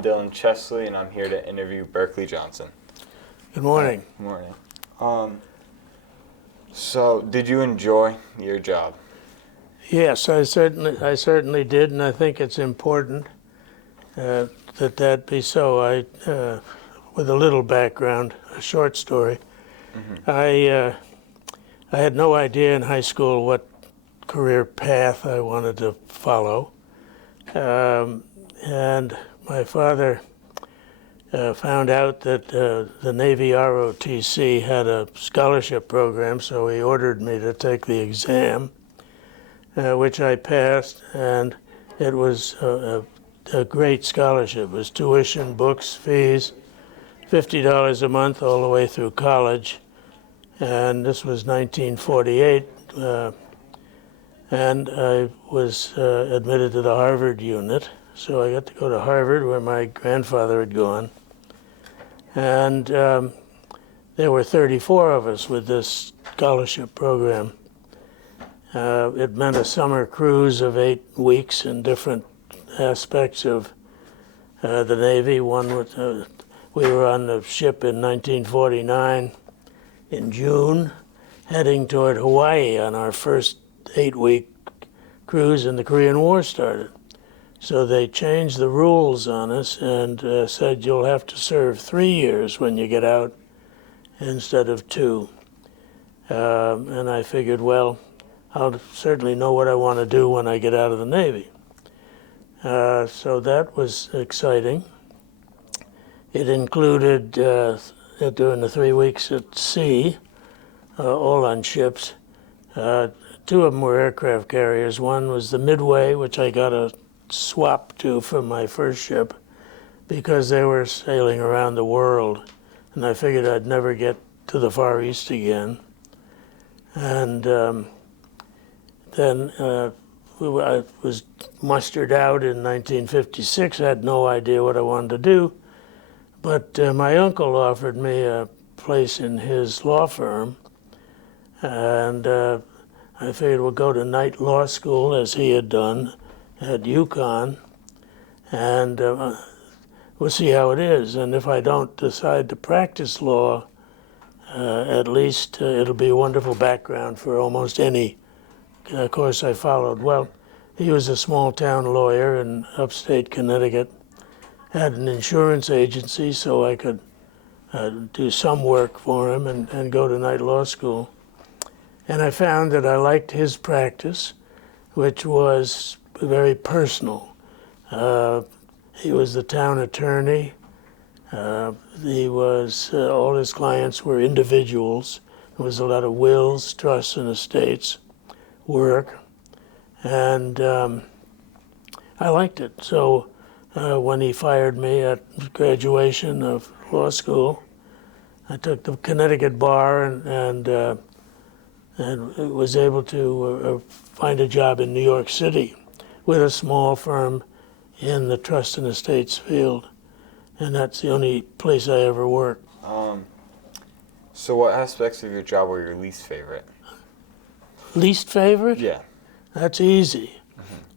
I'm Dylan Chesley, and I'm here to interview Berkeley Johnson. Good morning. Good morning. So, did you enjoy your job? Yes, I certainly did, and I think it's important that be so. With a little background, a short story. I had no idea in high school what career path I wanted to follow, and my father found out that the Navy ROTC had a scholarship program, so he ordered me to take the exam, which I passed, and it was a great scholarship. It was tuition, books, fees, $50 a month all the way through college, and this was 1948, and I was admitted to the Harvard unit, so I got to go to Harvard where my grandfather had gone. And there were 34 of us with this scholarship program. It meant a summer cruise of 8 weeks in different aspects of the Navy. We were on the ship in 1949 in June, heading toward Hawaii on our first 8-week cruise, and the Korean War started. So they changed the rules on us and said you'll have to serve 3 years when you get out instead of 2. And I figured, well, I'll certainly know what I want to do when I get out of the Navy. So that was exciting. It included, during the 3 weeks at sea, all on ships, 2 of them were aircraft carriers. One was the Midway, which I got a swap to from my first ship because they were sailing around the world, and I figured I'd never get to the Far East again. And then I was mustered out in 1956. I had no idea what I wanted to do, but my uncle offered me a place in his law firm, and I figured we'll go to night law school as he had done at UConn, and we'll see how it is. And if I don't decide to practice law, at least it'll be a wonderful background for almost any course I followed. Well, he was a small-town lawyer in upstate Connecticut, had an insurance agency, so I could do some work for him and go to night law school. And I found that I liked his practice, which was very personal. He was the town attorney. He was all his clients were individuals. There was a lot of wills, trusts, and estates work, and I liked it. So when he fired me at graduation of law school, I took the Connecticut bar and was able to find a job in New York City with a small firm in the trust and estates field. And that's the only place I ever worked. So what aspects of your job were your least favorite? Least favorite? Yeah. That's easy.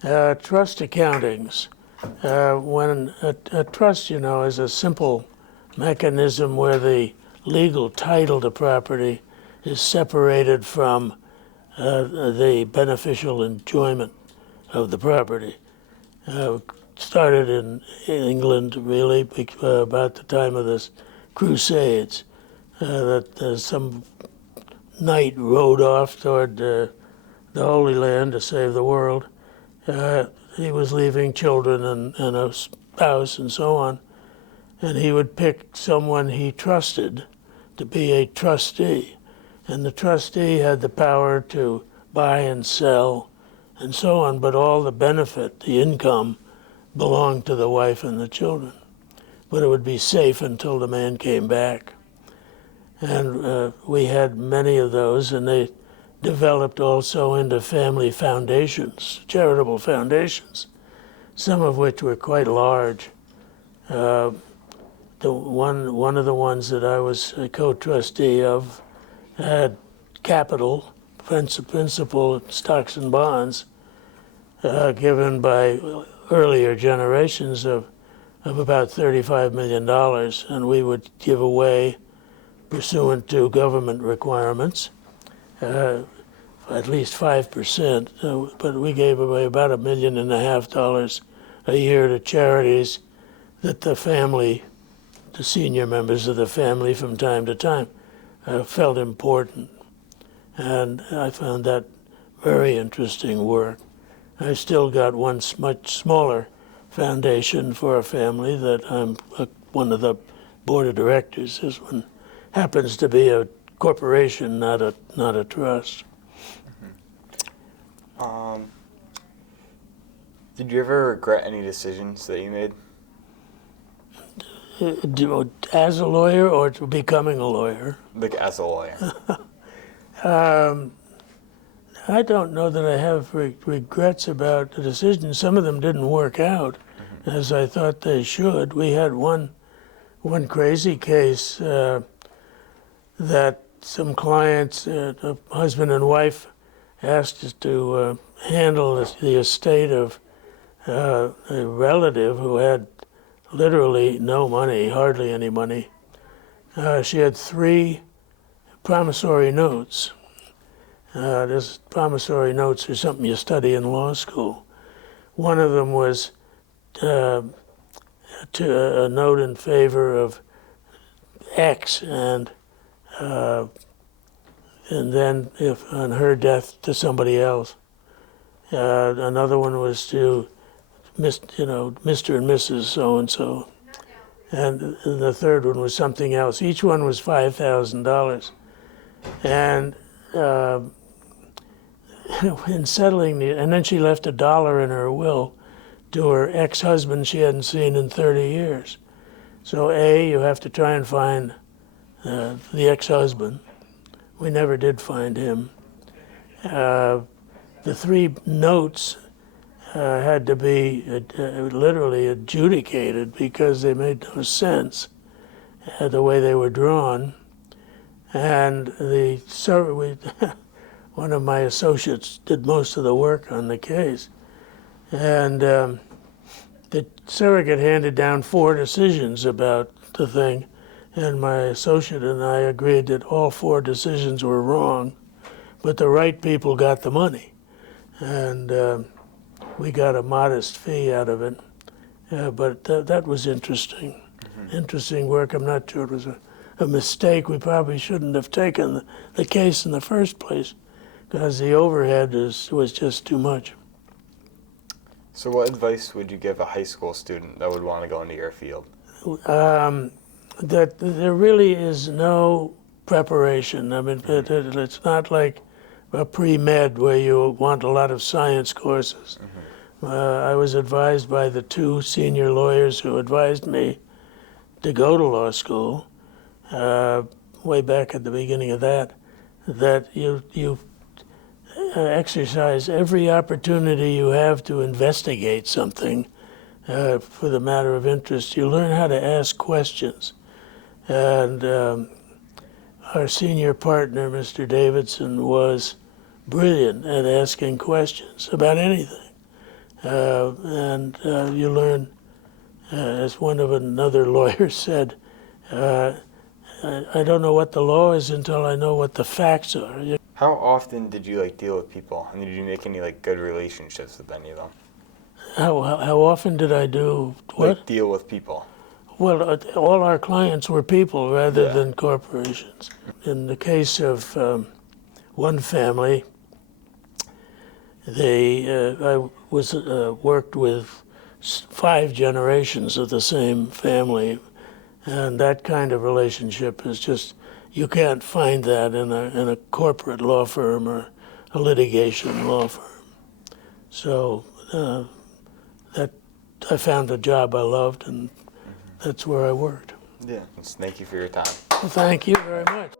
Trust accountings. When a trust, is a simple mechanism where the legal title to property is separated from the beneficial enjoyment of the property. Started in England, really, about the time of the Crusades, that some knight rode off toward the Holy Land to save the world. He was leaving children and a spouse and so on, and he would pick someone he trusted to be a trustee. And the trustee had the power to buy and sell and so on, but all the benefit, the income, belonged to the wife and the children. But it would be safe until the man came back. And we had many of those, and they developed also into family foundations, charitable foundations, some of which were quite large. The one of the ones that I was a co-trustee of had capital, principal stocks and bonds given by earlier generations of of about $35 million, and we would give away, pursuant to government requirements, at least 5%, but we gave away about $1.5 million a year to charities that the senior members of the family from time to time felt important. And I found that very interesting work. I still got one much smaller foundation for a family that I'm one of the board of directors. This one happens to be a corporation, not a trust. Did you ever regret any decisions that you made? As a lawyer or to becoming a lawyer? Like as a lawyer. I don't know that I have regrets about the decisions. Some of them didn't work out as I thought they should. We had one crazy case that some clients, a husband and wife, asked us to handle the estate of a relative who had literally no money, hardly any money. She had 3 promissory notes. This promissory notes are something you study in law school. One of them was a note in favor of X, and then if on her death to somebody else. Another one was to Mr. and Mrs. so-and-so. And the third one was something else. Each one was $5,000. And in settling and then she left $1 in her will to her ex-husband she hadn't seen in 30 years. So you have to try and find the ex-husband. We never did find him. The 3 notes had to be literally adjudicated because they made no sense the way they were drawn. And one of my associates did most of the work on the case. And the surrogate handed down 4 decisions about the thing, and my associate and I agreed that all 4 decisions were wrong, but the right people got the money. And we got a modest fee out of it. But that was interesting. Interesting work. I'm not sure it was a mistake. We probably shouldn't have taken the case in the first place because the overhead was just too much. So what advice would you give a high school student that would want to go into your field? That there really is no preparation. I mean, it's not like a pre-med where you want a lot of science courses. I was advised by the 2 senior lawyers who advised me to go to law school, way back at the beginning of that you exercise every opportunity you have to investigate something for the matter of interest. You learn how to ask questions. And our senior partner, Mr. Davidson, was brilliant at asking questions about anything. And you learn, as one of another lawyer said, I don't know what the law is until I know what the facts are. How often did you deal with people, and did you make any good relationships with any of them? How often did I do what? Deal with people. Well, all our clients were people rather than corporations. In the case of one family, I worked with 5 generations of the same family, and that kind of relationship is just, you can't find that in a corporate law firm or a litigation law firm. So that I found a job I loved, and that's where I worked. Yeah. Thank you for your time. Well, thank you very much.